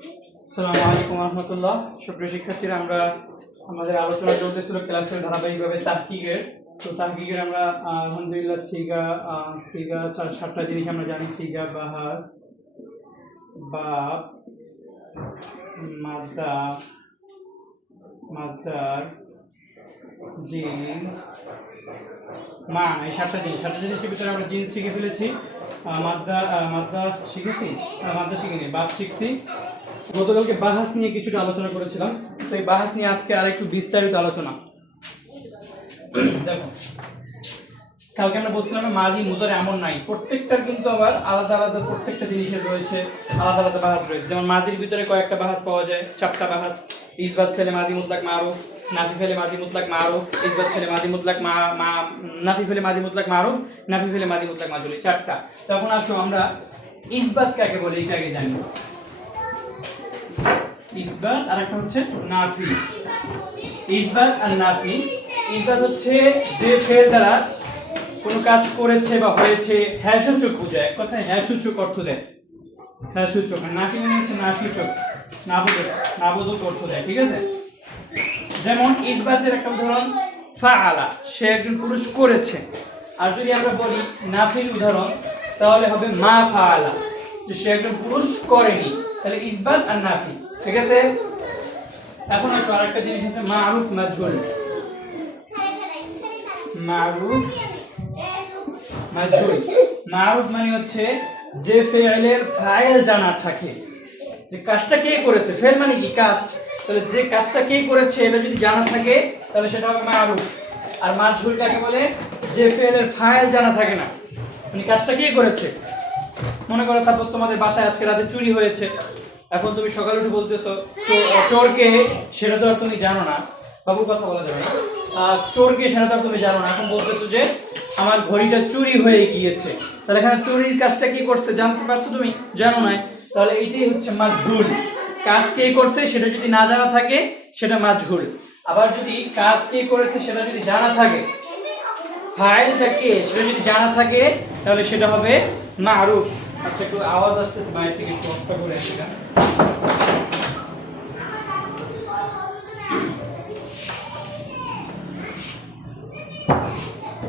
আসসালামু আলাইকুম ওয়া রাহমাতুল্লাহ। সুপ্রিয় শিক্ষার্থীরা, আমাদের আলোচনা চলতেছিল ক্লাসের ধারাবাহিকভাবে তাহকিকের। তো তাহকিকের আমরা আলহামদুলিল্লাহ সিগা 7টা জিনিস আমরা জানি: সিগা, বাহাস, বাব, মাদ্দা, মাজদার, জিন্স, মান। এই 7টা জিনিসের ভিতরে আমরা জিন্স শিখে ফেলেছি, মাদ্দা শিখেছি, মাদ্দা শিখিনি, বাব শিখছি। গতকালকে বাহাস নিয়ে কিছুটা আলোচনা করেছিলাম, তো এই বাহাস নিয়ে আজকে আর একটু বিস্তারিত আলোচনা। দেখো, কালকে আমরা বলছিলাম মাজি মুজারে এমন নাই, প্রত্যেকটার কিন্তু আবার আলাদা আলাদা, প্রত্যেকটা জিনিসের রয়েছে আলাদা আলাদা বাহাস রয়েছে। যেমন মাজির ভিতরে কয়েকটা বাহাস পাওয়া যায়, 4টা বাহাস: ইসবাত ফেলে মাজি মুতলাক মারুফ, নাফি ফেলে মাজি মুতলাক মারুফ, ইসবাত ফেলে মাজি মুতলাক নাফি ফেলে মাজি মুতলাক মারুফ, নাফি ফেলে মাজি মুতলাক মাজুলি, 4টা। তখন আসো আমরা ইসবাত কাকে বলে এটা আগে জানি। ইসবাত আর একটা হচ্ছে নাফি। ইসবাত আর নাফি। ইসবাত হচ্ছে যে ফেল দ্বারা কোনো কাজ করেছে বা হয়েছে হ্যাঁ সূচক বোঝায়, এক কথায় হ্যাঁ সূচক অর্থ দেয়, হ্যাঁ সূচক। আর নাফি মানে হচ্ছে না সূচক, নাবোধক অর্থ দেয়, ঠিক আছে? যেমন ইসবাতের একটা উদাহরণ ফাআলা, সে একজন পুরুষ করেছে। আর যদি আমরা বলি নাফির উদাহরণ, তাহলে হবে মা ফাআলা, যে সে একজন পুরুষ করেনি। তাহলে ইসবাত আর নাফি, ঠিক আছে? এখন আসো আরেকটা জিনিস আছে, মারুফ মাজহুল। মারুফ মাজহুল, মারুফ মানে হচ্ছে যে ফেলের ফাইল জানা থাকে, যে কাজটা কে করেছে। ফেল মানে কি? কাজ। তাহলে যে কাজটা কে করেছে এটা যদি জানা থাকে তাহলে সেটা হবে মারুফ। আর মাজহুল কাকে বলে? যে ফেলের ফাইল জানা থাকে না, মানে কাজটা কে করেছে। মনে করো সাপোজ তোমাদের বাসায় আজকে রাতে চুরি হয়েছে, এখন তুমি সকালে উঠে বলতেছো চোরকে, সেটা তো আর তুমি জানো না, বাবু কথা বলা যাবে না, চোরকে সেটা তো আর তুমি জানো না। এখন বলতেছো যে আমার ঘড়িটা চুরি হয়ে গিয়েছে, তাহলে এখানে চুরির কাজটা কি করছে জানতে পারছো তুমি? জানো না। তাহলে এইটাই হচ্ছে মাজহুল। কাজ কে করছে সেটা যদি না জানা থাকে সেটা মাজহুল। আবার যদি কাজ কে করেছে সেটা যদি জানা থাকে, ফাইলটা কে সেটা যদি জানা থাকে, তাহলে সেটা হবে মারুফ। আচ্ছা, একটু আওয়াজ আসতেছে বাইরে থেকে, একটু অফটা করে আসি।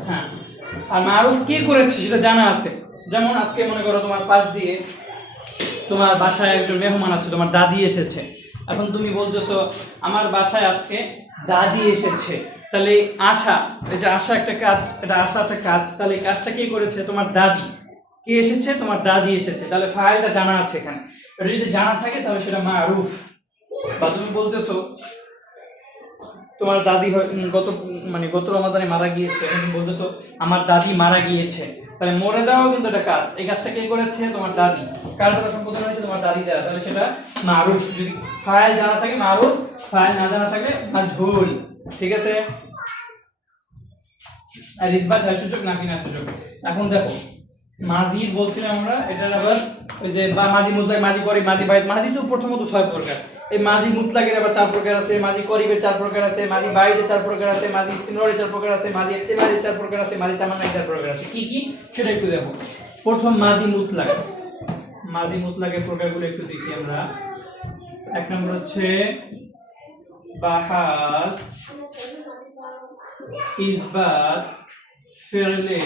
হ্যাঁ, আর মারুফ কি করেছে সেটা জানা আছে। যেমন আজকে মনে করো তোমার পাশ দিয়ে তোমার বাসায় একজন মেহমান আসছে, তোমার দাদি এসেছে। এখন তুমি বলতেছো আমার বাসায় আজকে দাদি এসেছে, তাহলে আশা, এই যে আশা একটা কাজ, এটা আশা একটা কাজ, তাহলে এই কাজটা কে করেছে? তোমার দাদি। কে এসেছে? তোমার দাদি এসেছে। তাহলে ফাইলটা জানা আছে এখানে, এটা যদি জানা থাকে তাহলে সেটা মারুফ। বা তুমি বলতেছো তোমার দাদি গত রমাদানে মারা গিয়েছে, তুমি বলতেছো আমার দাদি মারা গিয়েছে, তাহলে মরে যাওয়া কিন্তু একটা কাজ, এই কাজটা কে করেছে? তোমার দাদি। কার দ্বারা সম্পাদন হয়েছে? তোমার দাদি দ্বারা। তাহলে সেটা মারুফ। যদি ফাইল জানা থাকে মারুফ, ফাইল না জানা থাকলে মাজহুল, ঠিক আছে? আর ইসবাত হ্যাঁ সূচক, নাফি না সূচক। এখন দেখো মাজি বলছিলাম আমরা, এটার আবার ওই যে মাজি মুতলাক, মাজি করিব, মাজি বাইত। মাজি তো প্রথমত 6 প্রকার। এই মাজি মুতলাকের আবার 4 প্রকার আছে, মাজি করিবের 4 প্রকার আছে, মাজি বাইতের 4 প্রকার আছে, মাজি ইস্তিমরারের 4 প্রকার আছে, মাজি ইহতিমালের 4 প্রকার আছে, মাজি তামান্নার 4 প্রকার আছে। কি কি সেটা একটু দেখো। প্রথম মাজি মুতলাক। মাজি মুতলাকের প্রকারগুলো একটু দেখি আমরা। এক নম্বর হচ্ছে বাহাস, ইসবাত, ফেলে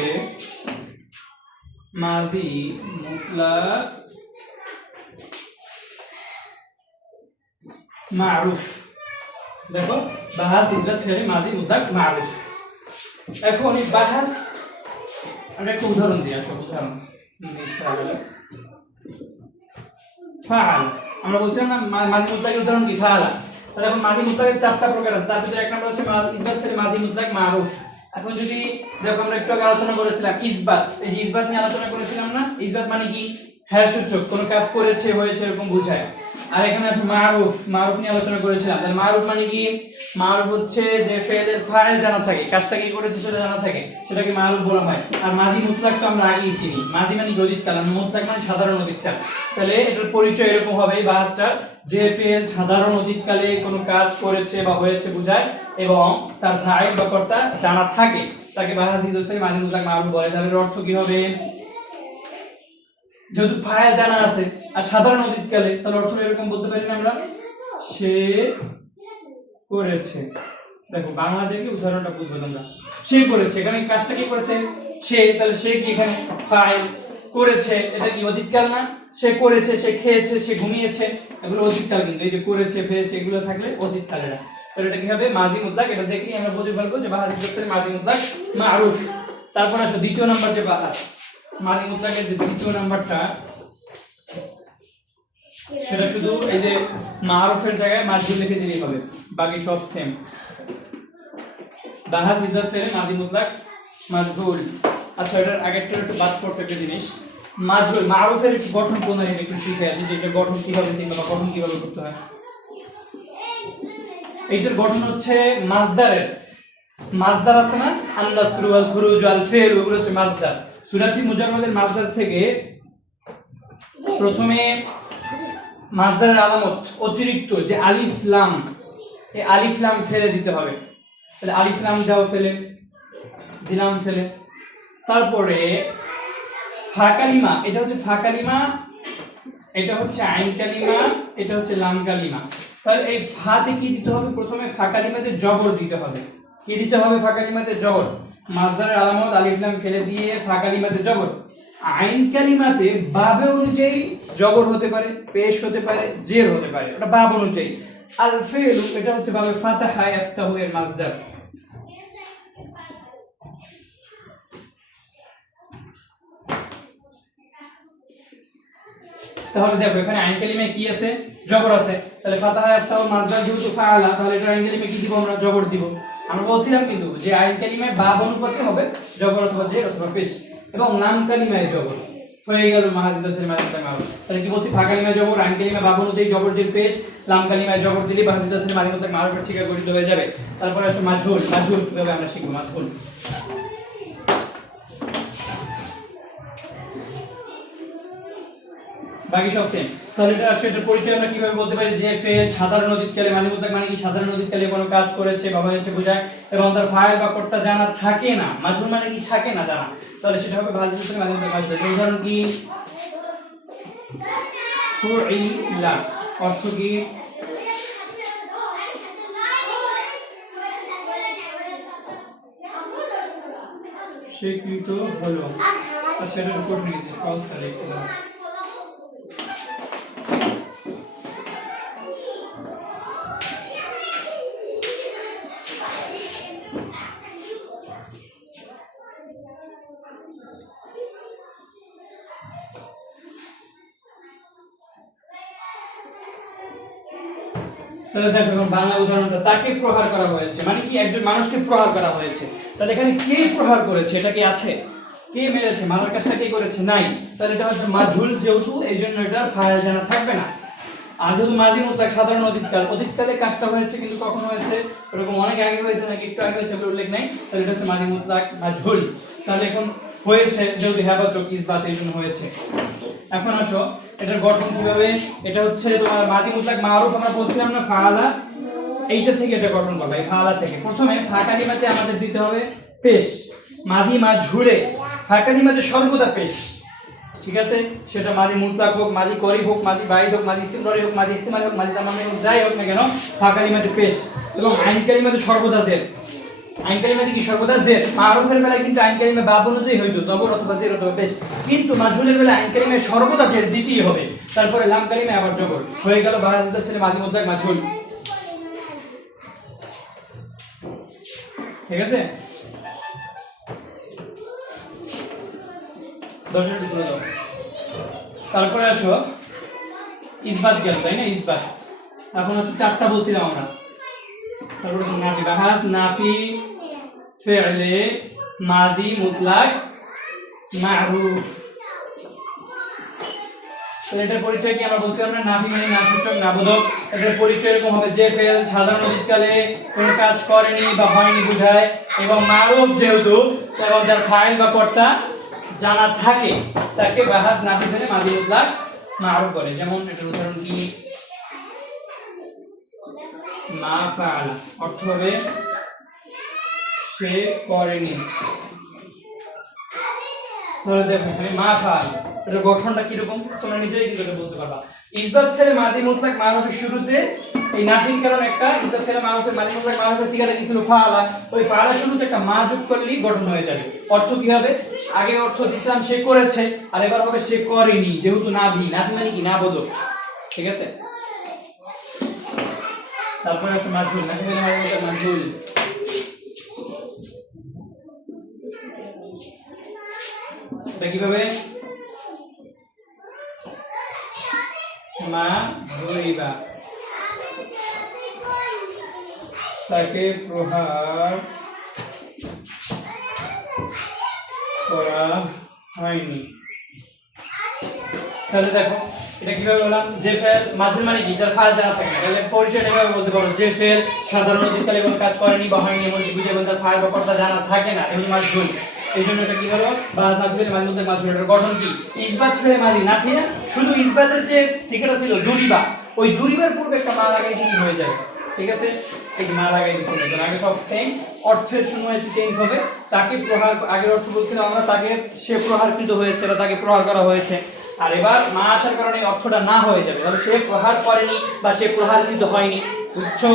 মাজি মুতলাক, মারুফ। দেখো, বাহাস, ইসবাত, ফেলে মাজি মুতলাক, মারুফ। এখন এই বাহাস আমরা একটা উদাহরণ দিই। আসো উদাহরণ ফাআল। আমরা বলছিলাম না মাজি মুতলাকের উদাহরণ কি? ফাআলা। তাহলে এখন মাজি মুতলাকের 4টা প্রকার আছে, তার ভিতরে এক নম্বর হচ্ছে ইসবাত ফেলে মাজি মুতলাক মারুফ। এখন যদি দেখো, আমরা একটু আগে আলোচনা করেছিলাম ইসবাত, এই যে ইসবাত নিয়ে আলোচনা করেছিলাম না? ইসবাত মানে কি? হ্যাঁ সূচক, কোন কাজ করেছে হয়েছে এরকম বোঝায়। আর এখানে আছে মারুফ। মারুফ নিয়ে আলোচনা করেছিলাম। তাহলে মারুফ মানে কি? মারুফ হচ্ছে যে ফেলের ফাইল জানা থাকে, কাজটা কি করেছে সেটা জানা থাকে, সেটাকে মারুফ বলা হয়। আর মাজি মুতলাক তো আমরা আগেই চিনি, মাজি মানে অতীতকাল, আর মুতলাক মানে সাধারণ অতীতকাল। তাহলে এটার পরিচয় এরকম হবে এই বাহাসটা, যে ফেল সাধারণ অতীতকালে কোনো কাজ করেছে বা হয়েছে বোঝায় এবং তার ফাইল বা কর্তা জানা থাকে, তাকে বাহাস ইদুল ফেল মাজি মুতলাক মারুফ বলে। তাহলে এর অর্থ কি হবে? যেহেতু ফাইল জানা আছে আর সাধারণ অতীতকালে, তাহলে অর্থ এরকম বলতে পারি না আমরা, সে করেছে। দেখো বাংলা দেখে উদাহরণটা বুঝবে তোমরা। সে করেছে, এখানে কাজটা কি করেছে? সে, তাহলে সে কি এখানে ফাইল, করেছে এটা কি অতীতকাল না? সে করেছে, সে খেয়েছে, সে ঘুমিয়েছে, এগুলো অতীতকাল, কিন্তু এই যে করেছে ফেলেছে এগুলো থাকলে অতীতকালে না। তাহলে এটা কি হবে? মাজি মুতলাক। এটা দেখলেই আমরা বুঝে ফেলবো যে বাহাস ক্ষেত্রে মাজি মুতলাক মারুফ। তারপর আসো দ্বিতীয় নাম্বার যে বাহাস, মাজি মুতলাকের যে দ্বিতীয় নাম্বারটা, সেটা শুধু এই যে মারুফের জায়গায় মাজহুল লিখে দিলেই হবে, বাকি সব সেম। বাহাস ইজাত ফেলে মাজি মুতলাক মাজহুল। আচ্ছা এটার আগেরটা একটু বাদ পড়ছে একটা জিনিস, মাজহুল মারুফের একটু গঠন প্রণালী একটু শিখে আসি, যে এটা গঠন কিভাবে চিনবে বা গঠন কিভাবে করতে হয়। এইটার গঠন হচ্ছে মাজদারের, মাজদার আছে না, আন-নাসরু ওয়াল খুরুজ ওয়াল ফিল, ওগুলো হচ্ছে মাজদার। সুলাসি মুজাররাদের মাজদার থেকে প্রথমে মাজদারের আলামত অতিরিক্ত যে আলিফ লাম, এই আলিফ লাম ফেলে দিতে হবে। তাহলে আলিফ লাম দাও ফেলে দিলাম ফেলে, তারপরে ফা কালিমা, এটা হচ্ছে ফা কালিমা, এটা হচ্ছে আইন কালিমা, এটা হচ্ছে লাম কালিমা। তাহলে এই ফাতে কি দিতে হবে? প্রথমে ফা কালিমাতে জবর দিতে হবে। কি দিতে হবে? ফা কালিমাতে জবর। মাজদারের আলামত আলিফ লাম ফেলে দিয়ে ফা কালিমাতে জবর। আইন কালিমাতে বাব অনুযায়ী জবর হতে পারে, পেশ হতে পারে, জের হতে পারে, ওটা বাব অনুযায়ী। আল ফিল, এটা হচ্ছে বাবে ফাতাহা ইফতাহু এর মাজদার। তাহলে দেখো এখানে আইন কালিমায় কি আছে? জবর আছে। তাহলে ফাতাহা ইফতাহু মাজদার যেহেতু ফাআলা, তাহলে এটা আইন কালিমায় কি দিব? আমরা জবর দিব। আমরা বলছিলাম কিন্তু যে আইন কালিমায় বাব অনুপাতে হবে জবর অথবা জের অথবা পেশ, এবং লাম কালিমায় জবর। হয়ে গেল মাহাজিদাতুল মাজিদা মারুফ। তাহলে কি বলছি? ফা কালিমায় জবর, আইন কালিমায় বাব অনুযায়ী জবর জের পেশ, লাম কালিমায় জবর দিলে মাহাজিদাতুল মাজিদা মারুফের শিক্ষা গঠিত হয়ে যাবে। তারপরে আসো মাজহুল। মাজহুল কিভাবে আমরা শিখব? মাজহুল বাকি সব সেম। তাহলে এটা আসলে এটার পরিচয় আমরা কিভাবে বলতে পারি? যে ফেল সাধারণ অতীতকালে, মাজি মুতলাক মানে কি সাধারণ অতীতকালে কোনো কাজ করেছে বা হয়েছে বোঝায়, এবং তার ফাইল বা কর্তা জানা থাকে না। মাজহুল মানে কি? থাকে না, জানা। তাহলে সেটা হবে মাজি মুতলাক মাজি মুতলাক মাজহুল। উদাহরণ কি? ফুইলা, অর্থ কি? স্বীকৃত হলো। আচ্ছা এটার উপর নিয়ে সহজটা দেখতে হবে। তাহলে দেখো এখন বাংলা উদাহরণটা, তাকে প্রহার করা হয়েছে মানে কি? একজন মানুষকে প্রহার করা হয়েছে। তাহলে এখানে কে প্রহার করেছে? এটা কি আছে? কে মেরেছে? মারার কাজটা কে করেছে? নাই। তাহলে এটা হচ্ছে মাজহুল, যেহেতু এই জন্য এটা ফাইল জানা থাকবে না। আর যেহেতু মাজি মুতলাক সাধারণ অতীতকাল, অতীতকালে কাজটা হয়েছে কিন্তু কখন হয়েছে, এরকম অনেক আগে হয়েছে নাকি একটু আগে হয়েছে বলে উল্লেখ নাই, তাহলে এটা হচ্ছে মাজি মুতলাক মাজহুল। তাহলে এখন হয়েছে যেহেতু হেবাচক ইসবাত, এই জন্য হয়েছে। এখন আসো এটার গঠন কিভাবে? এটা হচ্ছে তোমার মাজি মুতলাক মারুফ, আমরা বলছিলাম না ফাআলা, এইটা থেকে এটা গঠন করবে। এই ফাআলা থেকে প্রথমে ফা কালিমাতে আমাদের দিতে হবে পেশ। মাজি মাজহুলে ফা কালিমাতে সর্বদা পেশ, ঠিক আছে? সেটা মাজি মুতলাক হোক, মাজি করিব হোক, মাজি বাইদ হোক, মাজি ইসতিমরারি হোক, মাজি ইহতিমাল হোক, মাজি তামান্নি হোক, যাই হোক না কেন ফা কালিমাতে পেশ। এবং আইন কালিমাতে সর্বদা জের। আইন কালিমাতে কি? সর্বদা জের। মারুফের বেলায় কিন্তু আইন কালিমা বাব অনুযায়ী হইতো জবর অথবা জের অথবা পেশ, কিন্তু মাজহুলের বেলায় আইন কালিমায় সর্বদা জের দিতেই হবে, তারপরে লাম কালিমায় আবার জবর। হয়ে গেল বাহাজিদার ছেলে মাজি মুতলাক মাজহুল। ঠিক আছে? দশের টুকরো দাও। তারপরে আসো ইসবাত গেল, তাই না? ইসবাত। এখন আসো চারটা বলছিলাম আমরা। তারপরে নাফি বাহাস, নাফি, ফি'লে, মাজি মুতলাক, মারুফ। তাহলে এটার পরিচয় কি? আমরা বলছিলাম না নাফি মানে না সূচক, না বোধক। এটার পরিচয় এরকম হবে যে ফেল সাধারণ অতীতকালে কোনো কাজ করেনি বা হয়নি বোঝায়, এবং মারুফ যেহেতু, এবং যার ফাইল বা কর্তা জানা থাকে, তাকে বাহাস নাফি ফেলে মাজি মুতলাক মারুফ করে। যেমন এটার উদাহরণ কি? মা ফাআলা, অর্থ হবে সে করেনি। তাহলে দেখো এখানে মা ফাআলা, এর গঠনটা কি রকম তোমরা নিজেই কি করে বলতে পারবা ইসবাত ফেলে মাজি মুতলাক মারুফের শুরুতে এই নাফির কারণ একটা ইসবাত ফেলে মারুফের মাজি মুতলাক মারুফের সিগাটা কি ছিল ফাআলা ওই ফাআলা শুরুতে একটা মা যোগ করলেই গঠন হয়ে যাবে অর্থ কি হবে আগে অর্থ দিছিলাম সে করেছে আর এবার হবে সে করেনি যেহেতু নাভি নাভি মানে কি না বোধক ঠিক আছে তারপরে আসো মাজহুল নাভি মানে মাজি মুতলাক মাজহুল এটা কিভাবে মা ধরিবা তাকে প্রহার করা হয়নি তাহলে দেখো এটা কিভাবে বললাম যে ফেল মাজহুল মানে কি যার ফাজ জানা থাকে তাহলে পরিচয়টা কিভাবে বলতে পারো যে ফেল সাধারণ অতীতকালে কোনো কাজ করেনি বা হয়নি এমন কি বুঝে বলতে ফাজ বা কর্তা জানা থাকে না এমন মাজহুল এইজন্য এটা কি হলো বা নাফিল মাঝে মধ্যে মাজহুল এর গঠন কি ইসবাত ফেলে মাজি নাফি না শুধু ইসবাতের যে সিগাটা ছিল দুরিবা ওই দুরিবার পূর্বে একটা মা লাগাই দিই হয়ে যায় ঠিক আছে এই মা লাগাই দিয়েছে তো আগে সব সেম অর্থের সময় একটু চেঞ্জ হবে তাকে প্রহার আগের অর্থ বলছিলাম আমরা তাকে সে প্রহারকৃত হয়েছে বা তাকে প্রহার করা হয়েছে আর এবার মা আসার কারণে অর্থটা না হয়ে যাবে তাহলে সে প্রহার করেনি বা সে প্রহারকৃত হয়নি বুঝছো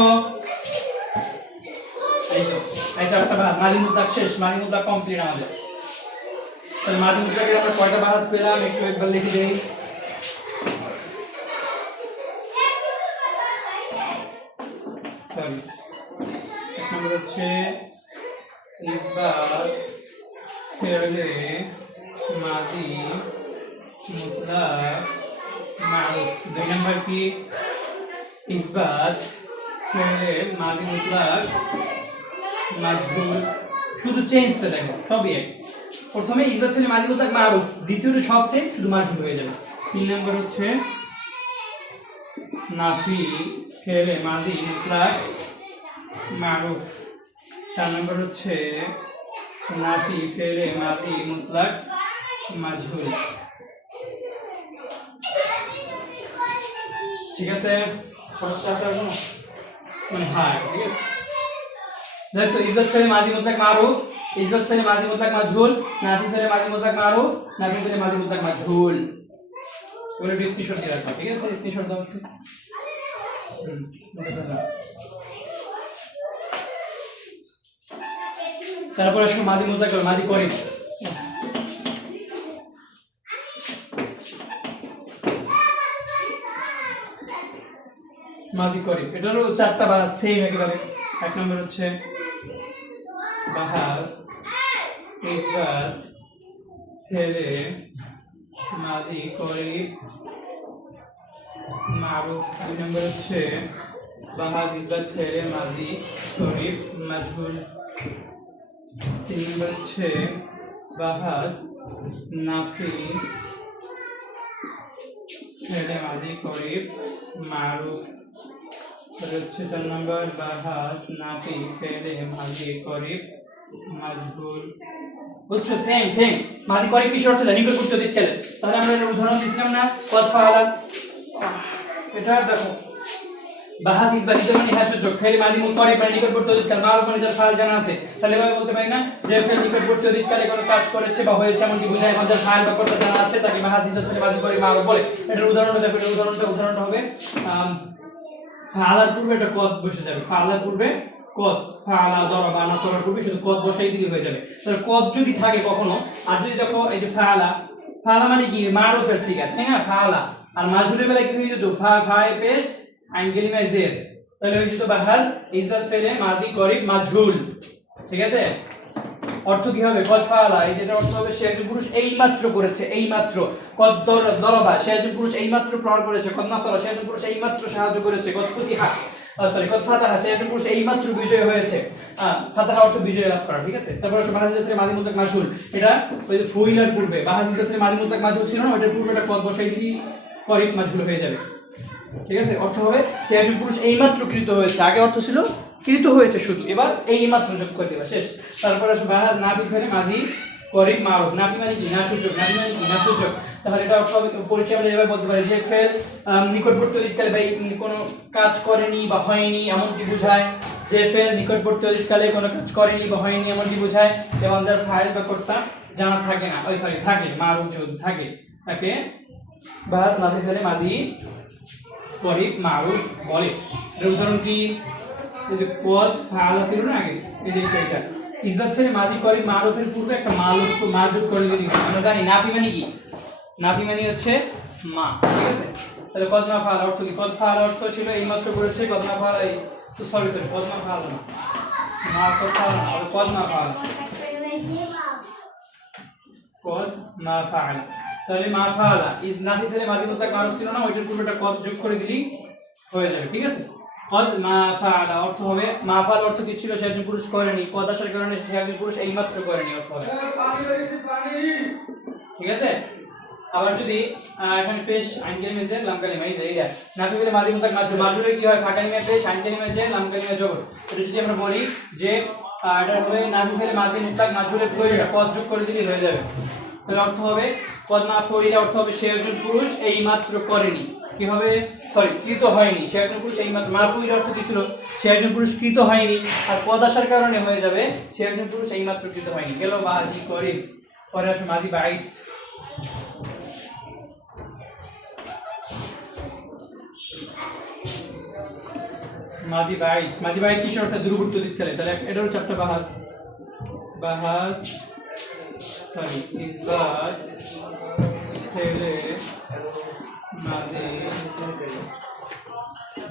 এই তো এই চারটা বাহাস মাজি মুতলাক শেষ মাজি মুতলাক কমপ্লিট আমাদের তাহলে মাজি মুতলাকের আমরা কয়টা বাহাস পেলাম একটু একবার লিখে দেই সরি এক নম্বর হচ্ছে ইসবাত ফেলে মাজি মুতলাক মারুফ দুই নম্বর কি ইসবাত ফেলে মাজি মুতলাক মাজহুল শুধু চেঞ্জটা দেখো সবই এক প্রথমে ইসবাত ফেলে মাজি মুতলাক মারুফ দ্বিতীয়টা সব সেম শুধু মাজহুল হয়ে যাবে তিন নম্বর হচ্ছে নাফি ফেলে মাজি মুতলাক মারুফ চার নম্বর হচ্ছে নাফি ফেলে মাজি মুতলাক মাজহুল ঠিক আছে সমস্যা আছে কোনো হ্যাঁ ঠিক আছে দেখো ইসবাত ফেলে মাজি মুতলাক মারুফ ইসবাত ফেলে মাজি মুতলাক মাজহুল নাফি ফেলে মাজি মুতলাক মারুফ নাফি ফেলে মাজি মুতলাক মাজহুল ওগুলো স্ক্রিনশট দিয়ে রাখবা ঠিক আছে স্ক্রিনশট দাও একটু তারপরে আসো মাজি মুতলাক মাজি করিম মাজি করিম এটারও চারটা বাহাস সেম একেবারে এক নম্বর হচ্ছে বাহাস ইসবাত ফেলে মাজি করিম মারুফ দুই নম্বর হচ্ছে বাহাস ইসবাত ফেলে মাজি করিম মাজহুল তিন নম্বর হচ্ছে বাহাস নাফি ফেলে মাজি করিম মারুফ হচ্ছে চার নম্বর বাহাস নাফি ফেলে মাজি করিম মাজহুল বুঝছো সেম সেম মাজি করিম কি শর্ত হলো নিকট করতে দিতে গেলে তাহলে আমরা এর উদাহরণ দিছিলাম না কত ফাআলা এটা দেখো বাহাস ইসবাত মানে হ্যাঁ সূচক ফেলে মাজি মুত করিম মানে নিকট করতে দিতে গেলে মারুফ মানে যার ফাইল জানা আছে তাহলে এভাবে বলতে পারি না যে ফেল নিকট করতে দিতে গেলে কোনো কাজ করেছে বা হয়েছে এমন কি বোঝায় আমাদের ফাইল বা করতে জানা আছে তাকে বাহাস ইসবাত ফেলে মাজি করিম মারুফ বলে এটার উদাহরণটা দেখো এটার উদাহরণটা হবে ফাআলার পূর্বে একটা কদ বসে যাবে ফাআলার পূর্বে কদ ফাআলা দরাবা নাসরার পূর্বে শুধু কদ বসাই দিলে হয়ে যাবে তাহলে কদ যদি থাকে কখনো আর যদি দেখো এই যে ফাআলা ফাআলা মানে কি মারুফের সিগা তাই না ফাআলা আর মাজহুলের বেলায় কি হয়ে যেত ফা ফায়ে পেশ আইন কালিমা জের তাহলে হয়ে যেত বাহাস ইসবাত ফেলে মাজি করিম মাজহুল ঠিক আছে অর্থ কি হবে কদ ফাআলা এই যেটা অর্থ হবে সে একজন পুরুষ এইমাত্র করেছে এইমাত্র কদ দরাবা সে একজন পুরুষ এইমাত্র প্রহার করেছে কদ নাসরা সে একজন পুরুষ এইমাত্র সাহায্য করেছে কদ ফুতিহা সরি কদ ফাতাহা সে একজন পুরুষ এইমাত্র বিজয় হয়েছে ফাতাহা অর্থ বিজয় লাভ করা ঠিক আছে তারপর আসলে বাহাস ইসবাত মাজি মুতলাক মাজহুল এটা ওই যে ফুইলার পূর্বে বাহাস ইসবাত মাজি মুতলাক মাজহুল ছিল না ওটার পূর্বে একটা কদ বসাই দিই করিম মাজহুল হয়ে যাবে ঠিক আছে অর্থ হবে সে একজন পুরুষ এইমাত্র কৃত হয়েছে আগে অর্থ ছিল কৃত হয়েছে শুধু এবার এইমাত্র যোগ করে দেবা শেষ তারপর আসলে বাহাস নাফি ফেলে মাজি করিম মারুফ নাফি মানে কি না সূচক নাফি মানে কি না সূচক তাহলে এটা অর্থ পরিচয় আমরা এভাবে বলতে পারি যে ফেল নিকটবর্তী অতীতকালে বা কোনো কাজ করেনি বা হয়নি এমন কি বোঝায় যে ফেল নিকটবর্তী অতীতকালে কোনো কাজ করেনি বা হয়নি এমন কি বোঝায় এবং যার ফাইল বা কর্তা জানা থাকে না ওই সরি থাকে মারুফ যদি থাকে তাকে বাহাস নাফি ফেলে মাজি করিব মারুফ বলে। এর উদাহরণ কি? এই যে কদ ফাআলা ছিল না আগে, এই যে এটা ইসবাত ফেলে মাজি করিব মারুফের পূর্বে একটা মারুফ করে দিলি। আমরা জানি নাফি মানে কি? নাফি মানে হচ্ছে মা, ঠিক আছে? তাহলে কদ মা ফাআলা অর্থ কি? কদ ফাআলা অর্থ ছিল এইমাত্র বলেছে কদ মা ফাআলা, এই সরি কদ মা ফাআলা না, মা কদ ফাআলা না, কদ মা ফাআলা, কদ মা ফাআলা। তাহলে মা ফাআলা ইজ নাফি ফেলে মাজি মুতলাক মারুফ ছিল না, ওইটার পূর্বে একটা কদ যোগ করে দিলি হয়ে যাবে, ঠিক আছে? কদ মা ফাআলা অর্থ হবে, মা ফাআলা অর্থ কি ছিল? সে একজন পুরুষ করেনি, কদ আসার কারণে সে একজন পুরুষ এইমাত্র করেনি অর্থ হবে, ঠিক আছে? আবার যদি এখানে পেশ আইন কালিমা জের লাম কালিমা, এই যে এইটা নাফি ফেলে মাজি মুতলাক মাজহুর, মাজহুরে কি হয়? ফা কালিমা পেশ আইন কালিমা জের লাম কালিমা জবর। এটা যদি আমরা বলি যে এটা হবে নাফি ফেলে মাজি মুতলাক মাজহুরের পূর্বে কদ যোগ করে দিলে হয়ে যাবে। তাহলে অর্থ হবে কদ মা ফাইলা অর্থ হবে সে একজন পুরুষ এইমাত্র করেনি, কি হবে? সরি কৃত হয়নি, সে একজন পুরুষ এইমাত্র। মা ফাইলা অর্থ কি ছিল? সে একজন পুরুষ কৃত হয়নি, আর কদ আসার কারণে হয়ে যাবে সে একজন পুরুষ এইমাত্র কৃত হয়নি। গেল মাজি করিব, পরে আসে মাজি বাইত। মাজি বাইত, মাজি বাইত কিসের অর্থ? দূরবর্তী অতীতকালে। তাহলে এটারও চারটা বাহাস, বাহাস সরি ইসবাত ফেলে মাজি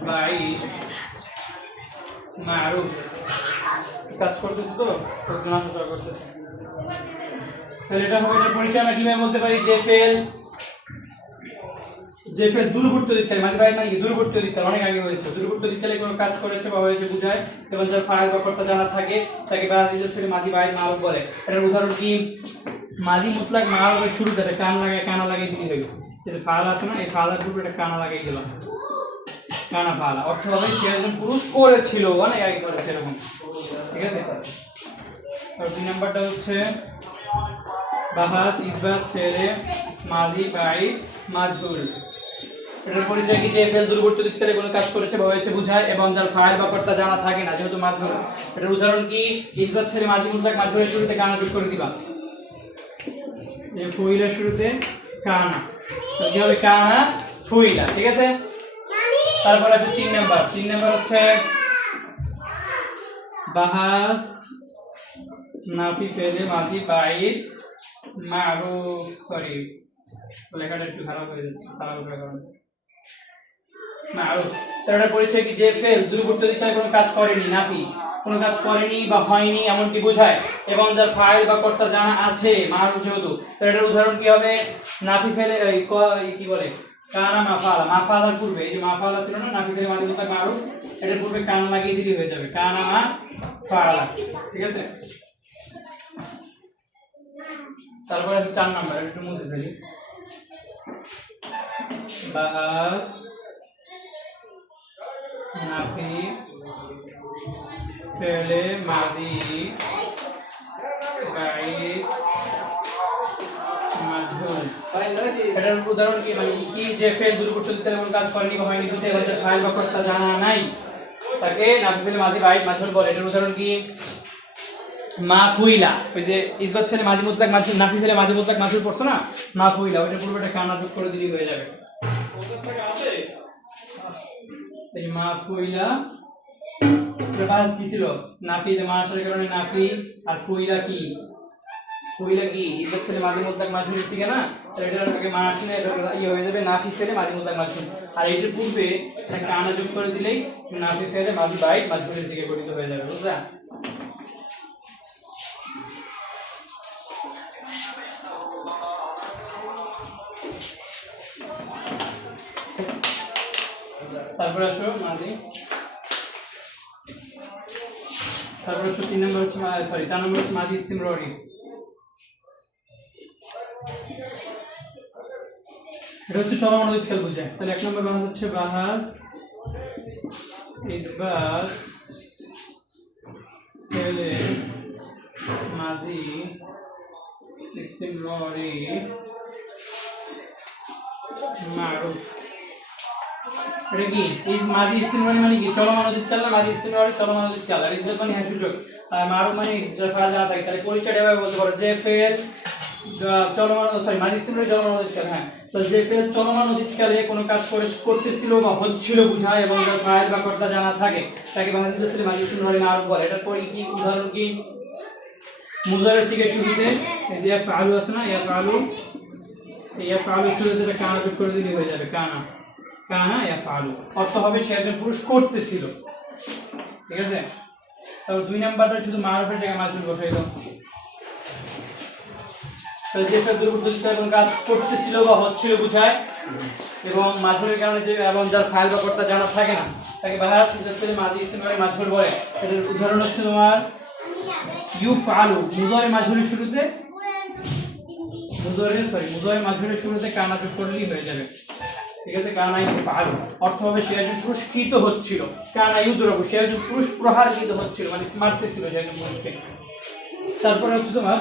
বাইত মারুফ। কাজ করতেছে তো লোকজন আসা করতেছে। তাহলে এটা হবে, এটা পরিচয় আমরা কিভাবে বলতে পারি? যে ফেল দূরবর্তী অতীতকালে, মাঝে বাইত মানে কি? দূরবর্তী অতীতকাল, অনেক আগে হয়েছে। দূরবর্তী অতীতকালে কোনো কাজ করেছে বা হয়েছে বুঝায়, এবং যার ফাইল বা কর্তা জানা থাকে তাকে বাহাস ফেলে মাজি বাইত মারুফ বলে। এটার উদাহরণ কি? মাজি মুতলাক মারুফের শুরুতে একটা কানা লাগাই দিতে হবে। যে ফাল আছে না, এই ফালার পূর্বে একটা কানা লাগাই দিলাম, কানা ফালা অর্থ হবে সে একজন পুরুষ করেছিল, অনেক আগে করেছে এরকম, ঠিক আছে? আর দুই নাম্বারটা হচ্ছে বাহাস ইসবাত ফেলে মাজি বাইত মাজহুর। এটার পরিচয় কি? যে ফেল দূরবর্তী অতীতকালে কোনো কাজ করেছে বা হয়েছে বুঝায়, এবং যার ফাইল বা কর্তা জানা থাকে না, যেহেতু মাজহুর। এটার উদাহরণ কি? ইসবাত ফেলে মাজি মুতলাক মাজহুরের শুরুতে কানা যোগ করে দিবা, যে ফুইলার শুরুতে কানা, তো কি হবে? কানা ফুইলা, ঠিক আছে? তারপর আছে 3 নাম্বার। 3 নাম্বার হচ্ছে বাহাস নাফি ফেলে মাজি বাইত মারুফ। সরি লেখাটা একটু খারাপ হয়ে যাচ্ছে, খারাপ হয়ে গেল। মারুফ, তার পরিচয় কি? যে ফেল দূরবর্তী অতীতকালে কোনো কাজ করেনি, নাফি কোনো কাজ করেনি বা হয়নি এমনটি বোঝায়, এবং যার ফাইল বা কর্তা জানা আছে মারুফ যেহেতু। তো এটার উদাহরণ কি হবে? নাফি ফেলে কি বলে কানা মাফালা, মাফালার পূর্বে এই যে মাফালা ছিল না, নাফি ফেলে মাজি মুতলাক মারুফ, এটার পূর্বে কানা লাগিয়ে দিলে হয়ে যাবে কানা মাফালা, ঠিক আছে? তারপর আছে 4 নাম্বার, একটু মুছে ফেলি। বাহাস নাফি ফেলে মাজি বাইত মাজহুর। এটার উদাহরণ কি? মানে কি? যে ফেল দূরবর্তী অতীতকালে কোনো কাজ করেনি বা হয়নি বুঝায়, এবং যার ফাইল বা কর্তা জানা নাই তাকে নাফি ফেলে মাজি বাইত মাজহুর বলে। এটার উদাহরণ কি? মা ফুইলা, ওই যে ইসবাত ফেলে মাজি মুতলাক মাজহুর, নাফি ফেলে মাজি মুতলাক মাজহুর পড়ছো না, মা ফুইলা, ওইটার পূর্বে একটা কানা যোগ করে দিলেই হয়ে যাবে। এই মা ফুইলা বাহাস কি ছিল? নাফি, মা আসার কারণে নাফি, আর ফুইলা কি? ফুইলা কি? ইসবাত ফেলে মাজি মুতলাক মাজহুর শিখে না, তো এটার আগে মা আসলে এটা হয়ে যাবে নাফি ফেলে মাজি মুতলাক মাজহুর, আর এটার পূর্বে একটা কানা যোগ করে দিলেই নাফি ফেলে মাজি বাইত মাজহুরের শিখে গঠিত হয়ে যাবে, বুঝলা? তারপর আসো মাজি, তারপর আসো 3 নাম্বার হচ্ছে সরি 4 নাম্বার হচ্ছে মাজি ইস্তিমরারি। এটা হচ্ছে চলমান অতীতকাল বোঝায়। তাহলে 1 নম্বর বানান হচ্ছে বাহাস ইসবাত ফেলে মাজি ইস্তিমরারি মারুফ। এটা কি? এই মাজি ইস্তিমরারি মানে কি? চলমান অতীতকাল না? মাজি ইস্তিমরারি চলমান অতীতকাল, আর ইসবাত মানে হ্যাঁ সূচক, আর মারুফ মানে যে ফাইল জানা থাকে। তাহলে পরিচয়টা এভাবে বলতে পারো, যে ফেল চলমান সরি মাঝি ইস্তেমরারি চলমান অতীতকাল, হ্যাঁ। তো যে ফেল চলমান অতীতকালে কোনো কাজ করতেছিল বা হচ্ছিল বুঝায় এবং যার ফাইল বা কর্তা জানা থাকে তাকে বাংলাদেশি ফেলে মাঝি ইস্তেমরারি মারুফ বলে। এটার পর কি উদাহরণ কি? মুজারের থেকে শুরুতে এই যে ফালু আছে না, ইয়া ফালু, ইয়া ফালু শুরুতে একটা কানা যোগ করে দিলে হয়ে যাবে কানা, কানা ইয়া ফালু, অর্থ হবে সে একজন পুরুষ করতেছিল, ঠিক আছে। তারপর 2 নাম্বারটা শুধু মারুফের জায়গায় মাজহুর বসাই দাও। তাহলে যে ফেল দুর্বৃত্তকালে কোনো কাজ করতেছিল বা হচ্ছিল বুঝায় এবং মাজহুরের কারণে যে এবং যার ফাইল বা কর্তা জানা থাকে না তাকে বাহাস ইজাফেলে মাঝি ইস্তেমরারি মাজহুর বলে। এটার উদাহরণ হচ্ছে তোমার ইউফআলু, মুজারে মাজহুরের শুরুতে মুজারে মাজহুরের শুরুতে কানা যোগ করলেই হয়ে যাবে, ঠিক আছে। কানা ইউফআলু অর্থ হবে সে একজন পুরুষ কৃত হচ্ছিল, কানা ইউদরাবু সে একজন পুরুষ প্রহারকৃত হচ্ছিল, মানে মারতেছিল সে একজন পুরুষকে। তারপরে হচ্ছে তোমার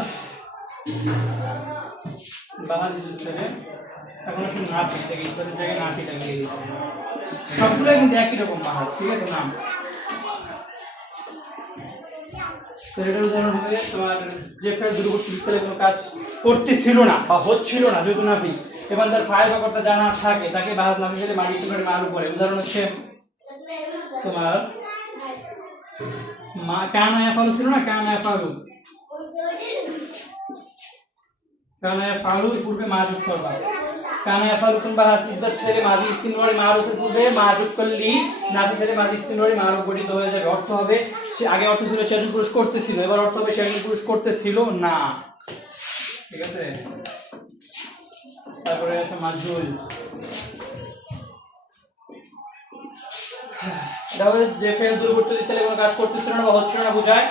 বাহাজ ইজাফেলে, এখন আসলে নাফি থেকে ইজাফের জায়গায় নাফি লাগিয়ে দিতে হবে, সবগুলো কিন্তু একই রকম বাহাজ, ঠিক আছে নাম। তো এটার উদাহরণ হবে তোমার যে ফেল দুর্বৃত্তকালে কোনো কাজ করতেছিল না বা হচ্ছিল না যেহেতু নাফি এবং তার ফাইল বা কর্তা জানা থাকে তাকে বাহাজ নাফি ফেলে মাঝি ইস্তেমরারি মারুফ বলে। উদাহরণ হচ্ছে তোমার কানা ইয়াফালু ছিল না, কানা ইয়াফালু, কানা ইয়াফালু পূর্বে মাজুদ করবা, কানা ইয়াফালু কোন বাহাজ ইসবাত ফেলে মাঝি ইস্তেমরারি মারুফের পূর্বে মাজুদ করলি নাফি ফেলে মাঝি ইস্তেমরারি মারুফ গঠিত হয়ে যাবে। অর্থ হবে সে আগে অর্থ ছিল সে একজন পুরুষ করতেছিল, এবার অর্থ হবে সে একজন পুরুষ করতেছিল না, ঠিক আছে। তারপরে একটা মাজহুল, এটা হবে যে ফেল দুর্বৃত্তকালে কোনো কাজ করতেছিল না বা হচ্ছিল না বুঝায়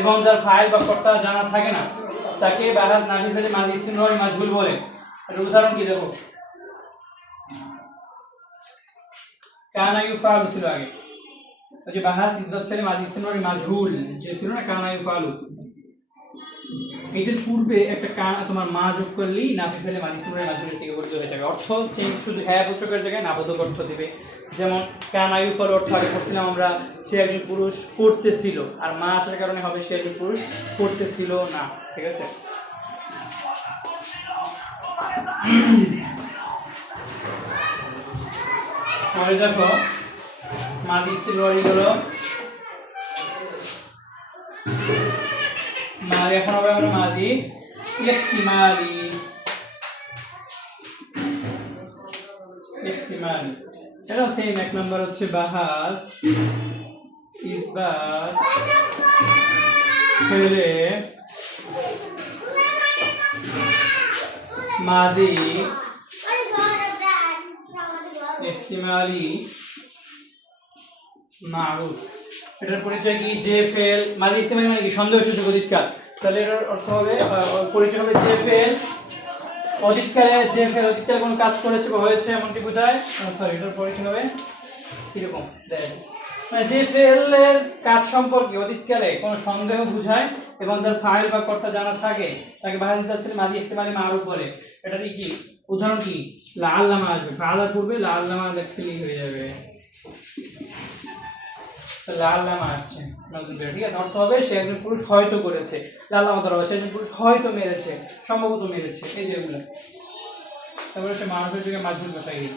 এবং যার ফাইল বা কর্তা জানা থাকে না তাকে বাহাজ নাফি ফেলে মাঝি ইস্তেমরারি মাজহুল বলে। এর উদাহরণ কি দেখো, কানা ইউফআলু ছিল আগে, ওই যে বাহাজ ইজ্জত ফেলে মাঝি ইস্তেমরারি মাজহুল যে ছিল না কানা ইউফআলু, এটার পূর্বে একটা কানা তোমার মা যোগ করলেই নাফি ফেলে মাঝি ইস্তেমরারি মাজহুলের থেকে গঠিত হয়ে যাবে। অর্থ চেঞ্জ শুধু হ্যাঁ বোধকের জায়গায় না বোধক অর্থ দিবে। যেমন কানা ইউফআলু অর্থ আগে করছিলাম আমরা সে একজন পুরুষ করতেছিল, আর মা আসার কারণে হবে সে একজন পুরুষ করতেছিল না, ঠিক আছে। পরে দেখো মাঝি ইস্তেমরারি হলো মাঝি, এখন হবে আমরা মাঝি ইহতিমালি, ইহতিমালি এটা সেম। 1 নাম্বার হচ্ছে বাহাজ ইসবাত ফেলে মাঝি ইহতিমালি মারুফ। এটার পরিচয় কি? যে ফেল মাঝি ইহতিমালি মানে কি সন্দেহসূচক অতীতকাল, তাহলে এটার অর্থ হবে পরিচয় হবে যে ফেল অতীতকালে, যে ফেল অতীতকালে কোনো কাজ করেছে বা হয়েছে এমনটি বোঝায়। সরি, এটার পরিচয় হবে কিরকম দেখেন, মানে যে ফেলের কাজ সম্পর্কে অতীতকালে কোনো সন্দেহ বুঝায় এবং তার ফাইল বা কর্তা জানা থাকে তাকে বাহাজ ইজাফেলে মাঝি ইহতিমালি মারুফ বলে। এটার কি উদাহরণ কি? লাআল্লামা আসবে, ফাআলার পূর্বে লাআল্লামা লিখলেই হয়ে যাবে, লাআল্লামা আসছে নতুন করে, ঠিক আছে। অর্থ হবে সে একজন পুরুষ হয়তো করেছে, লাআল্লামা ধরা সে একজন পুরুষ হয়তো মেরেছে, সম্ভবত মেরেছে, এই যেগুলো। তারপরে সে মারুফের জায়গায় মাজহুল বসাই দিই,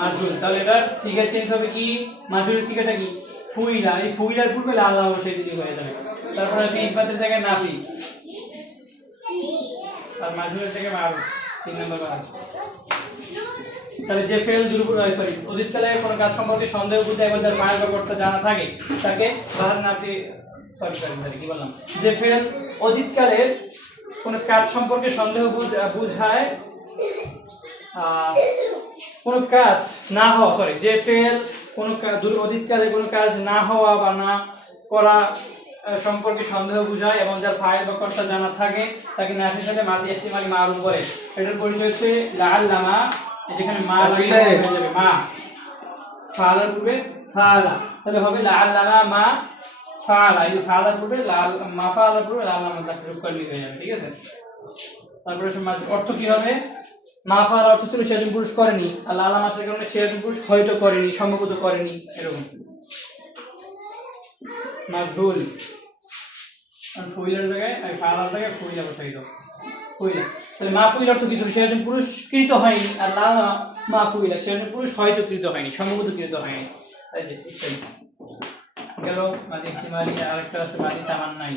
মাজহুল। তাহলে এটার সিগা চেঞ্জ হবে কি? মাজহুলের সিগাটা কি? ফুইলা, এই ফুইলার পূর্বে লাআল্লামা বসাই দিলেই হয়ে যাবে। তারপরে আছে ইসবাতের জায়গায় নাফি আর মাজহুলের জায়গায় মারুফ, 3 নাম্বার বাহাজ। তাহলে যে ফেল অতীতকালে কোনো কাজ সম্পর্কে সন্দেহ বুঝে এবং যার ফাইল বা কর্তা জানা থাকে তাকে বাহাজ নাফি কি বললাম, যে ফেল অতীতকালে কোনো কাজ সম্পর্কে সন্দেহ বুঝায় কোনো কাজ না হওয়া, যে ফেল কোনো অতীতকালে কোনো কাজ না হওয়া বা না করা সম্পর্কে সন্দেহ বুঝায় এবং যার ফাইল বা কর্তা জানা থাকে তাকে নাফি ফেলে মাঝি ইহতিমালি মারুফ বলে। এটার পরিচয় হচ্ছে লাআল্লামা, যেখানে মা লাগিয়ে হয়ে যাবে মা, ফাআলার পূর্বে ফাআলা, তাহলে হবে লাআল্লামা মা ফাআলা, এই ফাআলার পূর্বে মা ফাআলার পূর্বে লাআল্লামা যোগ করলে হয়ে যাবে, ঠিক আছে। তারপরে অর্থ কি হবে? মা ফাআলা অর্থ ছিল সে একজন পুরুষ করেনি, আর লাআল্লামা আসার কারণে সে একজন পুরুষ হয়তো করেনি, সম্ভবত করেনি, এরকম মাজহুল। আর ফুইলার জায়গায় আর ফালার জায়গায় ফুইলা বসাই দাও ফুইলা তাহলে মা ফুইল অর্থ কিছু সে একজন পুরস্কৃত হয়নি আর লা মা ফুইলা সে একজন পুরুষ হয়তো কৃত হয়নি সম্ভবত কৃত হয়নি তাই যে গেল মাঝে ইহতিমালি আর একটা আছে মাঝে তামান্নাই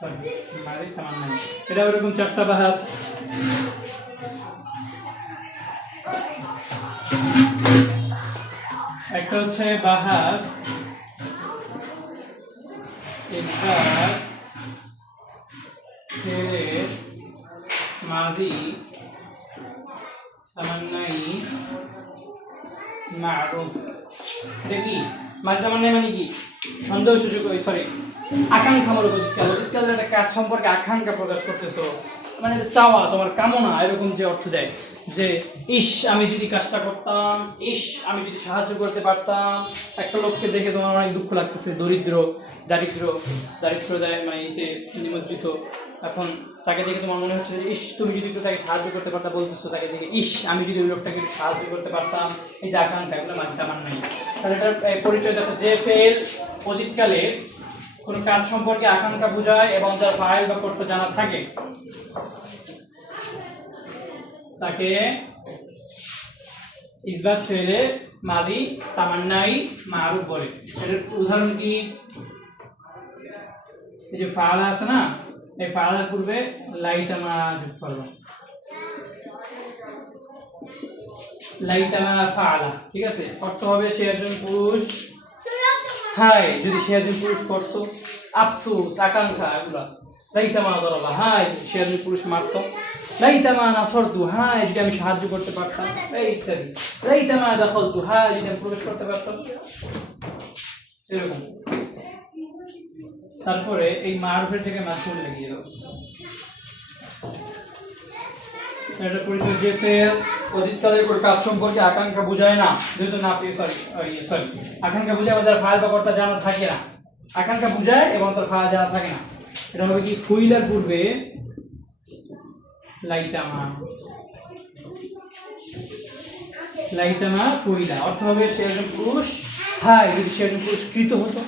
মাঝে তামান্নাই এটা এরকম চারটা বাহাস একটা হচ্ছে বাহাস ইসবাত ফেলে মাজি তামান্নাই মারুফ এটা কি মাজি তামান্নাই মানে কি সন্দেহ সুযোগ সরি আকাঙ্ক্ষামূলক অতীতকাল একটা কাজ সম্পর্কে আকাঙ্ক্ষা প্রকাশ করতেছো মানে চাওয়া তোমার কামনা এরকম যে অর্থ দেয় যে ইস আমি যদি কাজটা করতাম ইস আমি যদি সাহায্য করতে পারতাম একটা লোককে দেখে তোমার অনেক দুঃখ লাগতেছে দারিদ্র দেয় মানে যে নিমজ্জিত এখন তাকে দেখে তোমার মনে হচ্ছে যে ইস তুমি যদি একটু তাকে সাহায্য করতে পারতা বলতেছো তাকে দেখে ইস আমি যদি ওই লোকটাকে সাহায্য করতে পারতাম এই যে আকাঙ্ক্ষা এগুলো মাঝে আমার নাই তাহলে এটার পরিচয় দেখো যে ফেল অতীতকালে কোনো কাজ সম্পর্কে আকাঙ্ক্ষা বোঝায় এবং যার ফাইল বা কর্তা জানা থাকে তাকে ইসবাত ফেলে মাদি তামান্নাই মারুফ বলে এটার উদাহরণ কি এই যে ফাআলা আছে না এই ফাআলার পূর্বে লাইতামা যোগ করব লাইতামা ফাআলা ঠিক আছে অর্থ হবে সে একজন পুরুষ হাই যদি সে একজন পুরুষ করতো আফসোস আকাঙ্ক্ষা এগুলা লাইতামা দরবা হাই সে একজন পুরুষ মারতো লাইতামা নাসরতু হাই যদি আমি সাহায্য করতে পারতাম এই ইত্যাদি লাইতামা দাখালতু হাই যদি আমি প্রবেশ করতে পারতাম এরকম তারপরে এই মারুফের থেকে মাসুল লাগিয়ে দাও এটা পরিচয় যে ফেল অতীতকালের কোনো কাজ সম্পর্কে আকাঙ্ক্ষা বোঝায় না যেহেতু না সরি আকাঙ্ক্ষা বোঝায় এবং তার ফাইল বা কর্তা জানা থাকে না আকাঙ্ক্ষা বোঝায় এবং তার ফাইল জানা থাকে না এটা হবে কি ফুইলার পূর্বে লাইতামা ফুইলা অর্থ হবে সে একজন পুরুষ হাই যদি সে একজন পুরস্কৃত হতো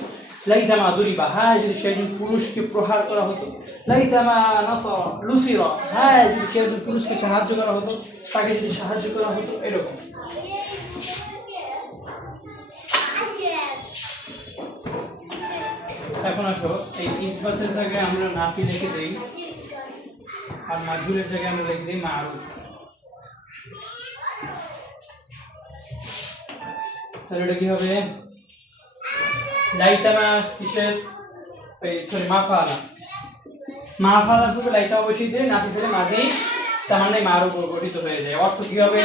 লাইতামা দুরিবা হাই যদি সে একজন পুরুষকে প্রহার করা হতো লাইতামা নাসরা লুসিরা হাই যদি সে একজন পুরুষকে সাহায্য করা হতো তাকে যদি সাহায্য করা হতো এরকম এখন আসো এই ইসবাতের জায়গায় আমরা নাফি লিখে দেই আর মাজহুলের জায়গায় আমরা লিখে দেই মারুফ তাহলে এটা কি হবে লাইতামা কিসের সরি মাফালা পুরো লাইতামা বসিয়ে দিয়ে নাফি ফেলে মাঝি তামান্নাই মারুফ গঠিত হয়ে যায় অর্থ কি হবে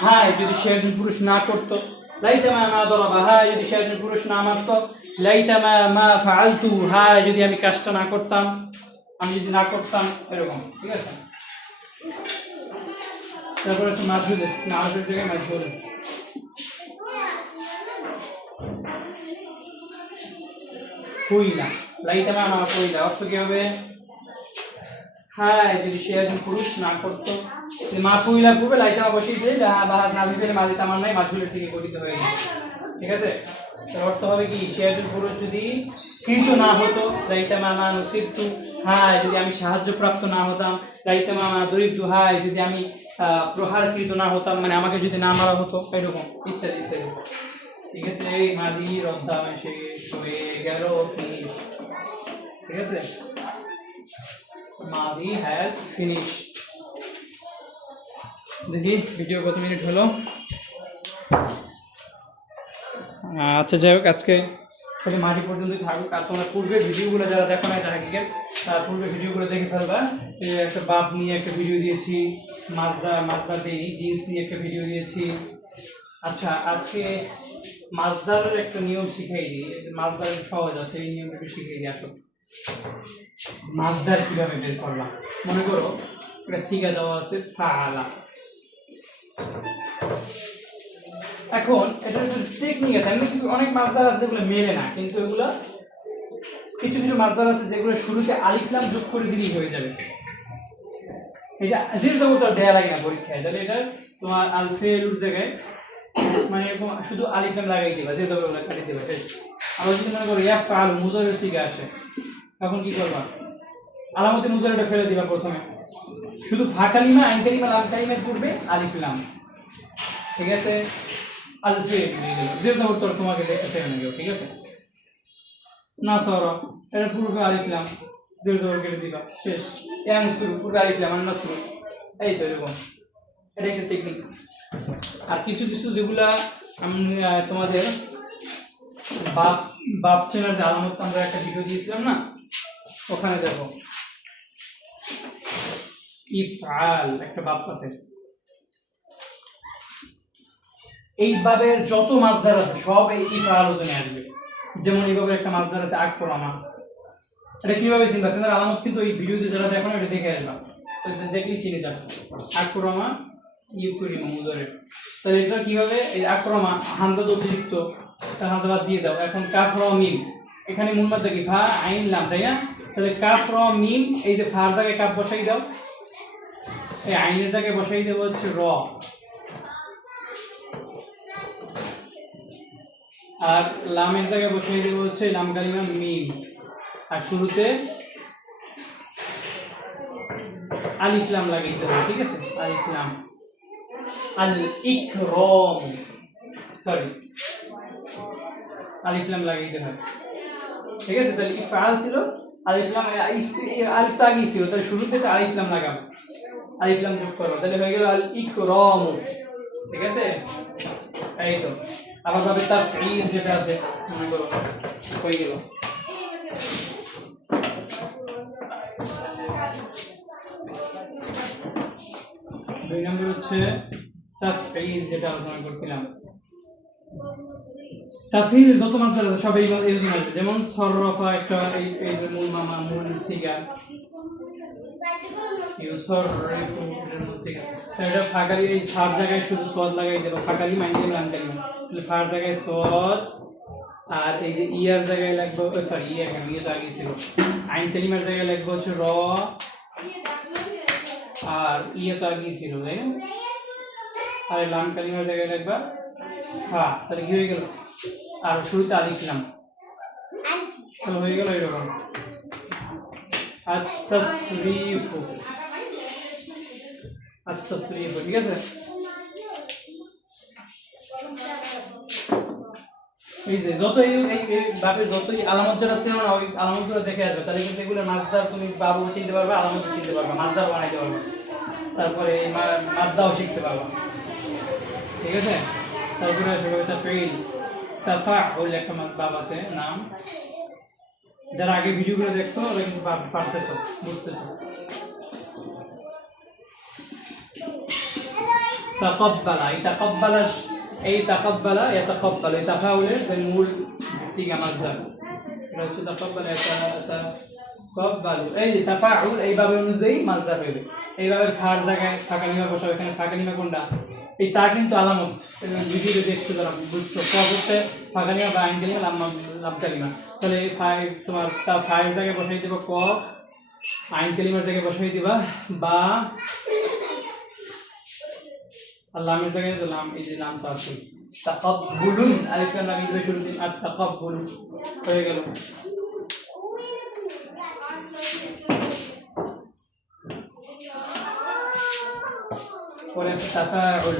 হাই যদি সে একজন পুরুষ না করতো লাইতামা মা দরাবা হাই যদি সে একজন পুরুষ না মারতো লাইতামা মা ফাআলতু হাই যদি আমি কাজটা না করতাম আমি যদি না করতাম এরকম ঠিক আছে তারপর হচ্ছে মাজহুলের জায়গায় মাজহুল ফুইলা লাইতামা মা ফুইলা অর্থ কি হবে হাই যদি সে একজন পুরুষ না করতো মা ফুইলা পূর্বে লাইতামা বসিয়ে দিয়ে নাভি ফেলে মাঝে তামান্নাই মাজহুলের থেকে গঠিত হয়ে যায় ঠিক আছে তার অর্থ হবে কি সে একজন পুরুষ যদি কৃত না হতো লাইতামা মা নুসিবতু হাই যদি আমি সাহায্যপ্রাপ্ত না হতাম লাইতামা মা দরিদ্র হাই যদি আমি প্রহারকৃত না হতাম মানে আমাকে যদি না মারা হতো এরকম ইত্যাদি ইত্যাদি ঠিক আছে এই মাঝির অধ্যায় শেষ হয়ে গেল ঠিক আছে মাঝি হ্যাজ ফিনিশড দেখি ভিডিও কত মিনিট হলো আচ্ছা যাই হোক আজকে তাহলে মাঝি পর্যন্তই থাকুক আর তোমরা পূর্বের ভিডিওগুলো যারা দেখো না তাহাকিকের তার পূর্বের ভিডিওগুলো দেখে ফেলবা একটা বাপ নিয়ে একটা ভিডিও দিয়েছি মাজদা দিই জিন্স নিয়ে একটা ভিডিও দিয়েছি আচ্ছা আজকে মাজদারের একটা নিয়ম শিখাই দিই মাজদার সহজ আছে এই নিয়মটা একটু শিখিয়ে দিই আসো মাজদার কিভাবে বের করলাম মনে করো একটা শিখা দেওয়া আছে ফাআলা এখন এটা টেকনিক আছে আমি কিছু অনেক মাজদার আছে যেগুলো মেলে না কিন্তু এগুলো কিছু মাজদার আছে যেগুলো শুরুতে আলিফ লাম যোগ করে দিলেই হয়ে যাবে এটা জির জবর দেয়া লাগে না পরীক্ষায়, তাহলে এটা তোমার আল ফেলুর জায়গায় মানে এরকম শুধু আলিফ লাম লাগাই দিবা, জির জবর কাটি দিবা শেষ। আবার যদি মনে করো ইয়াফআল মুজারের সিগা আসে, তখন কি করবা? আলামতে মুজারেটা ফেলে দিবা প্রথমে, শুধু ফা কালিমা আইন কালিমা লাম কালিমার পূর্বে আলিফ লাম, ঠিক আছে? আল ফেল জির জবর তোর তোমাকে দেখতে হবে না, ঠিক আছে? না সরা এটা পূর্বে আলিফ লাম জির জবর কেটে দিবা শেষ। ইয়ানসুর পূর্বে আলিফ লাম আর নাসরু, এই তো এরকম, এটা একটা টেকনিক। আর কিছু কিছু যেগুলা আমি তোমাদের বাপ বাপ চেনার যে আলামত আমরা একটা ভিডিও দিয়েছিলাম না, ওখানে দেখো ইফআল একটা বাপ আছে, এই বাবের যত মাসদার আছে সব এই ইফআল ওজনে আসবে। যেমন এইভাবে একটা মাসদার আছে আকরামা, এটা কিভাবে চিন্তা চেনার আলামত কিন্তু এই ভিডিওতে যারা দেখো না এটা দেখে আসবা, দেখলেই চিনে যাবে। আকরামা ইউকরিমা মুজারে, তাহলে এটা কিভাবে? এই আকরামা হামজা অতিরিক্ত হামজা বাদ দিয়ে দাও, এখন কাফ র মিম, এখানে মূল মাত্রা কি ফা আইন লাম, তাই না? তাহলে কাফ র মিম, এই যে ফার জায়গায় কাফ বসাই দাও, এই আইনের জায়গায় বসাই দেবো হচ্ছে র, আর লামের জায়গায় বসাই দেবো হচ্ছে লাম কালিমা মিম, আর শুরুতে আলিফ লাম লাগাই দেবো, ঠিক আছে? আলিফ লাম আল ইকরাম, সরি আলিফ লাম লাগাই দিতে হয়, ঠিক আছে? তাহলে ইফআল ছিল আলিফ লাম, আলিফটা আগেই ছিল, তাহলে শুরুতে আলিফ লাম লাগাবো, আলিফ লাম যোগ করবো, তাহলে হয়ে গেল আল ইকরাম, ঠিক আছে? এই তো আবার ভাবে তাফঈল যেটা আছে মনে করো হয়ে গেল। দুই নম্বর হচ্ছে তাফঈল, যেটা আলোচনা করছিলাম। তাফঈল যত মাসদার আছে সব এই জন্য আসবে, যেমন সররফা একটা এই মূল মামা মূল সিগা, ইউসররিফু এর মূল সিগা, এটা ফাকালি এই ফার জায়গায় শুধু সদ লাগাই দেব, ফাকালি মাইন্ডে লাম কালিমা, তাহলে ফার জায়গায় সদ, আর এই যে ইয়ার জায়গায় লাগবে, সরি ইয়া কেন, ইয়া তো আগে ছিল, আইন কালিমার জায়গায় লাগবে হচ্ছে র, আর ইয়া তো আগে ছিল, তাই না? আর লাম কালিমার জায়গায় লাগবে হ্যাঁ, তাহলে কি হয়ে গেল? আর শুরুতে আলিফ লাম, তাহলে হয়ে গেল এরকম আত-তাসরিফু, আত-তাসরিফু, ঠিক আছে? এই যে যত এই বাপের যতই আলামত যারা ছিল না ওই আলামতগুলো দেখে আসবে, তাহলে কিন্তু এগুলো মাসদার তুমি বাবু চিনতে পারবে, আলামত চিনতে পারবে, মাসদার বানাইতে পারবে, তারপরে এই মাসদাও শিখতে পারবে, ঠিক আছে? তারপরে আসবে তাফঈল, তাফাউল একটা বাব আছে নাম, যারা আগে ভিডিওগুলো দেখছো ওরা কিন্তু পারতেছো, বুঝতেছো। তাকাব্বালা, এই তাকাব্বালা ইয়াতাকাব্বাল, এই তাফাউলের যে মূল সিগা মাসদার, এটা হচ্ছে তাকাব্বালা ইয়াতাকাব্বালু, এই যে তাফাউল এই ভাবে অনুযায়ী মাসদার হবে। এই ভাবে ফার জায়গায় ফাকালিমা বসাবে, এখানে ফাকালিমা কোনটা? এই তা কিন্তু আলামত ভিডিওতে দেখতে যারা বুঝছো, পরবর্তীতে ফাকালিমা বা আইন কালিমা লাম কালিমা, তাহলে তোমার তা ফায়ের জায়গায় বসাই দেবো ক, আইন কালিমার জায়গায় বসাই দিবা বা, আর লামের জায়গায় তো লাম, এই যে লামটা আছে তাকাব্বুলুন, আলিফ লাম লাগিয়ে দিবে শুরুতে, আর তাকাব্বুল হয়ে গেল। পরে আছে তাফাউল,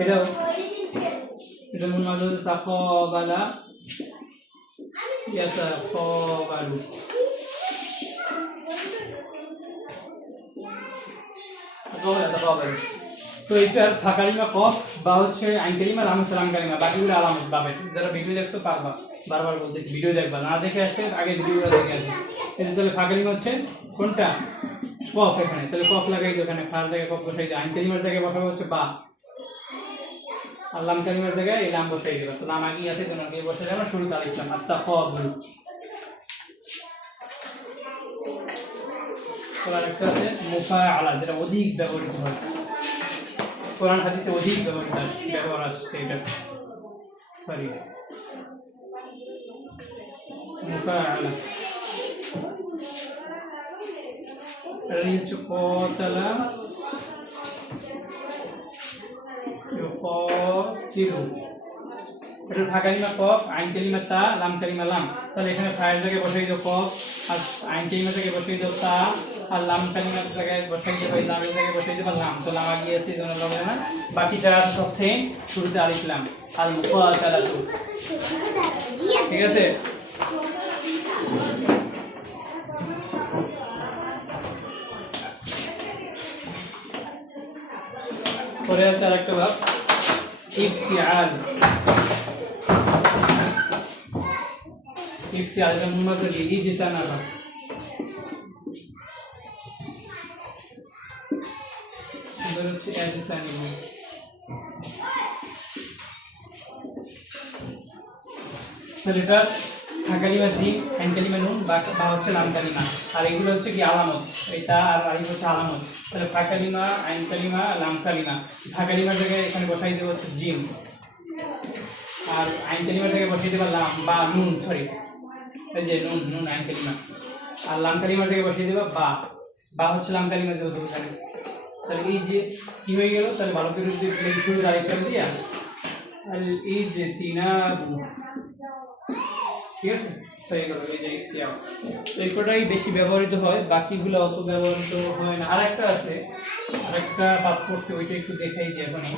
এটাও এটা মূল মাঝে তাকাবালা ইয়াতাকাবালু, তো এইটার ফাকালিমা কফ বা হচ্ছে আইন কালিমা লাম সালাম কালিমা, বাকিগুলো আলামত পাবে। যারা ভিডিও দেখছো পারবা, বারবার বলতেছি ভিডিও দেখবা, না দেখে আসতে আগে ভিডিওগুলো দেখে আসবে। তাহলে ফাকালিমা হচ্ছে কোনটা? কফ, এখানে তাহলে কফ লাগাই দাও, এখানে ফার জায়গায় কফ বসাই দাও, আইন কালিমার জায়গায় বসাবো হচ্ছে বা, আর লাম কালিমার জায়গায় এই লাম বসাই দেবা, তো লাম আগেই আছে তোমরা আগে বসে যাবে, শুরুতে আলিফ লাম, আত-তাকাব্বুল। আর একটা আছে মুফাআলা, যেটা অধিক ব্যবহৃত হয়, কোরআন হাদিসে অধিক ব্যবহার আসছে এটা, সরি মুফাআলা এটা হচ্ছে কতালা ইউকাতিলু। এটা ফা কালিমা কফ, আইন কালিমা তা, লাম কালিমা লাম। তাহলে এখানে ফায়ের জায়গায় বসাই দাও কফ, আর আইন কালিমা জায়গায় বসাই দাও তা, আর লাম কালিমার জায়গায় বসাই দেবো লামের জায়গায় বসাই দেবো লাম। তো লাম আগিয়ে আছে জন্য লাম না, বাকি যারা সব সেম, শুরুতে আলিফ লাম। আল মুকাতালাতু, ঠিক আছে? পরে আছে আরেকটা ভাব ইফতিআল। ইফতিআল এর মূলত কি ইজতানা ভাব। এবার হচ্ছে ইজতানি। তাহলে এটা ফা কালিমা জিম, আইন কালিমা নুন, বা হচ্ছে লাম কালিমা। আর এগুলো হচ্ছে কি আলামত, এটা আর আলিফ হচ্ছে আলামত। তাহলে ফা কালিমা, আইন কালিমা, লাম কালিমা। ফা কালিমার জায়গায় এখানে বসাই দেবো হচ্ছে জিম, আর আইন কালিমার জায়গায় বসাই দেবো লাম বা নুন, সরি এই যে নুন, নুন আইন কালিমা। আর লাম কালিমার জায়গায় বসাই দেবো বা, বা হচ্ছে লাম কালিমা যেহেতু ওখানে। তাহলে এই যে কি হয়ে গেল, তাহলে ভালো করে যদি শুরু আলিফ লাম দিয়া আল ইজতিনাবু, ঠিক আছে? তো এইগুলো এই যে ইফতিআল, এই কটাই বেশি ব্যবহৃত হয়, বাকিগুলো অত ব্যবহৃত হয় না। আরেকটা আছে, আরেকটা বাদ পড়ছে, ওইটা একটু দেখাই দিই এখনই।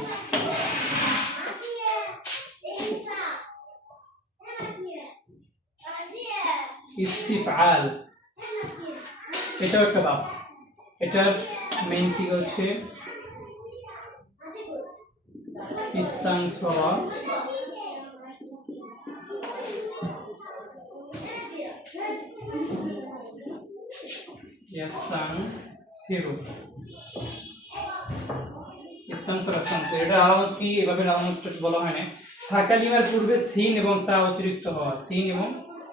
ইস্তিফআল, এটাও একটা বাব। এটার মেইন সিগা হচ্ছে ইস্তানসরা, ইস্তানসিরু, ইস্তানসরা, ইস্তানসিরু। এটা আলামত কি, এভাবে আলামত বলা হয় না। ফা কালিমার পূর্বে সিন এবং তা অতিরিক্ত হওয়া, সিন এবং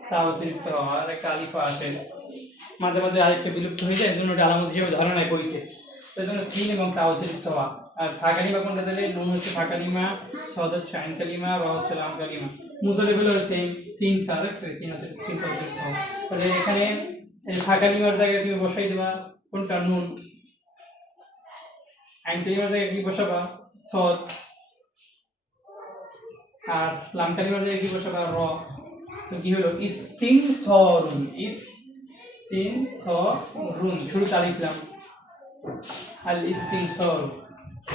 তা অতিরিক্ত হওয়া, আর একটা আলিফ আছে, মাঝে মাঝে আরেকটা বিলুপ্ত হয়ে যায়, এর জন্য এটা আলামত হিসেবে ধরা নেয় বইতে। এর জন্য সিন এবং তা অতিরিক্ত হওয়া। আর ফা কালিমা কোনটা দিলে, নুন হচ্ছে ফা কালিমা, সদ হচ্ছে আইন কালিমা, বা হচ্ছে লাম কালিমা। মুজালিফ হলো সেম, সিন তা, সিন হচ্ছে সিন তা অতিরিক্ত হওয়া। তাহলে এখানে ফা কালিমার জায়গায় তুমি বসাই দেবা কোনটা, নুন। আইন কালিমার জায়গায় কি বসাবা, সদ। আর লাম কালিমার জায়গায় কি বসাবা, র। তো কি হলো, ইস্তিনসরুন, ইস্তিনসরুন, শুরু আলিফ লাম, আল ইস্তিনসর।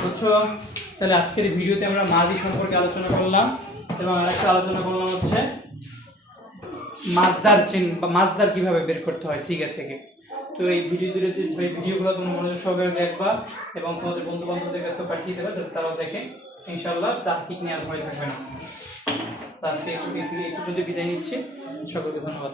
বুঝছো? তাহলে আজকের ভিডিওতে আমরা মাজি সম্পর্কে আলোচনা করলাম, এবং আরেকটা আলোচনা করলাম হচ্ছে মাজদার চিহ্ন বা মাজদার কিভাবে বের করতে হয় সিগা থেকে। তো এই ভিডিওগুলো তোমরা মনোযোগ সহকারে দেখবা এবং তোমাদের বন্ধু বান্ধবদের কাছে পাঠিয়ে দেবে, যাতে তারাও দেখে। ইনশাআল্লাহ তাহকিক নিয়ে আর ভয় থাকবে না। তো আজকে একটু বিদায় নিচ্ছি, সকলকে ধন্যবাদ।